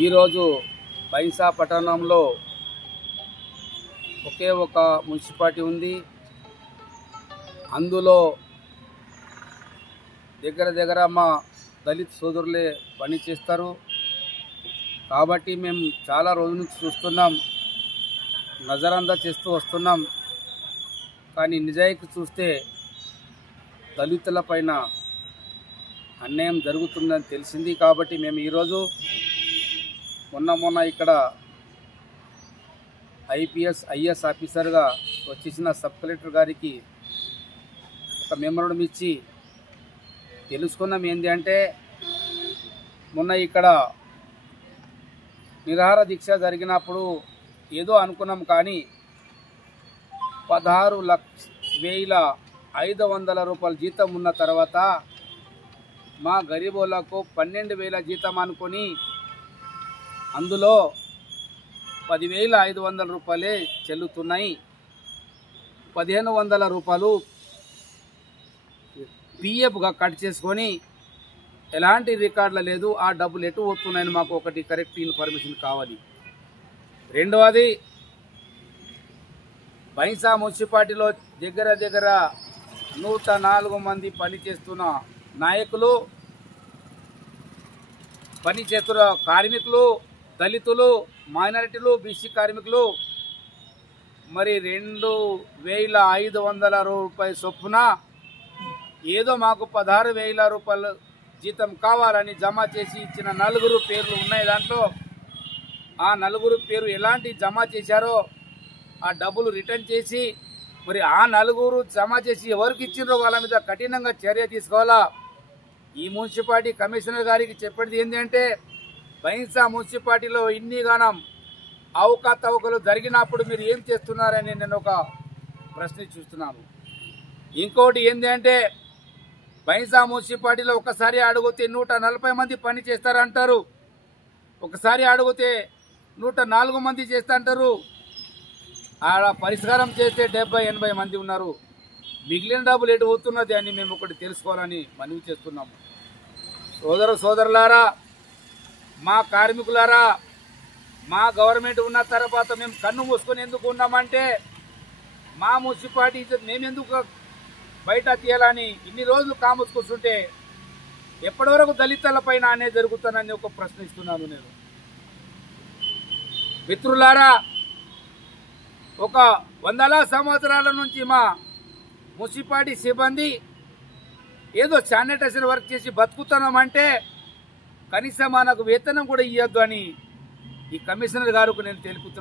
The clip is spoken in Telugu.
ఈరోజు బైంసా పట్టణంలో ఒకే ఒక మున్సిపాలిటీ ఉంది. అందులో దగ్గర మా దళిత్ సోదరులే పని చేస్తారు. కాబట్టి మేము చాలా రోజుల నుంచి చూస్తున్నాం, నజరందా చేస్తూ వస్తున్నాం. కానీ నిజాయితీ చూస్తే దళితుల పైన అన్యాయం జరుగుతుందని తెలిసింది. కాబట్టి మేము ఈరోజు మొన్న ఇక్కడ ఐఎస్ ఆఫీసర్గా వచ్చేసిన సబ్ కలెక్టర్ గారికి ఒక మెమోరాండం ఇచ్చి తెలుసుకున్నాం. ఏంటి అంటే మొన్న ఇక్కడ నిరాహార దీక్ష జరిగినప్పుడు ఏదో అనుకున్నాం, కానీ 16,500 రూపాయల జీతం ఉన్న తర్వాత మా గరీబోళ్లకు 12,000 జీతం అనుకొని అందులో 10,500 రూపాయలే చెల్లుతున్నాయి. 1,500 రూపాయలు పిఎఫ్గా కట్ చేసుకొని ఎలాంటి రికార్డులు లేదు. ఆ డబ్బులు ఎటు పోతున్నాయని మాకు ఒకటి కరెక్ట్ ఇన్ఫర్మేషన్ కావాలి. రెండవది, బైంసా మున్సిపాలిటీలో దగ్గర 104 మంది పనిచేస్తున్న నాయకులు, పనిచేస్తున్న కార్మికులు, దళితులు, మైనారిటీలు, బీసీ కార్మికులు మరి 2,500 రూపాయల చొప్పున ఏదో మాకు 16,000 రూపాయలు జీతం కావాలని జమ చేసి ఇచ్చిన 4 పేర్లు ఉన్నాయి. దాంట్లో ఆ 4 పేరు ఎలాంటి జమ చేశారో ఆ డబ్బులు రిటర్న్ చేసి మరి ఆ 4 జమ చేసి ఎవరికి ఇచ్చిండ్రో వాళ్ళ మీద కఠినంగా చర్య తీసుకోవాలా. ఈ మున్సిపాలిటీ కమిషనర్ గారికి చెప్పేది ఏంటంటే, బైంసా మున్సిపాలిటీలో ఇన్ని గానం అవకతవకలు జరిగినప్పుడు మీరు ఏం చేస్తున్నారని నేను ఒక ప్రశ్న చూస్తున్నాను. ఇంకోటి ఏంటంటే, బైంసా మున్సిపాలిటీలో ఒకసారి అడిగితే 140 మంది పని చేస్తారంటారు, ఒకసారి అడిగితే 104 మంది చేస్తారంటారు. ఆడ పరిష్కారం చేస్తే 70-80 మంది ఉన్నారు. మిగిలిన డబ్బులు ఎటు పోతున్నది అని మేము ఒకటి తెలుసుకోవాలని మనవి చేస్తున్నాము. సోదరులారా, మా కార్మికులారా, మా గవర్నమెంట్ ఉన్న తర్వాత మేము కన్ను మూసుకొని ఎందుకు ఉన్నామంటే, మా మున్సిపాలిటీ మేమెందుకు బయట తీయాలని ఇన్ని రోజులు కాముసుకుంటుంటే ఎప్పటి వరకు దళితుల పైన అనేది జరుగుతానని ఒక ప్రశ్నిస్తున్నాను నేను. మిత్రులారా, ఒక 100 సంవత్సరాల నుంచి మా మున్సిపాలిటీ సిబ్బంది ఏదో శానిటైజర్ వర్క్ చేసి బతుకుతున్నామంటే కనీసం మనకు వేతనం కూడా ఇవ్వద్దు అని ఈ కమిషనర్ గారికి నేను తెలుపుతున్నాను.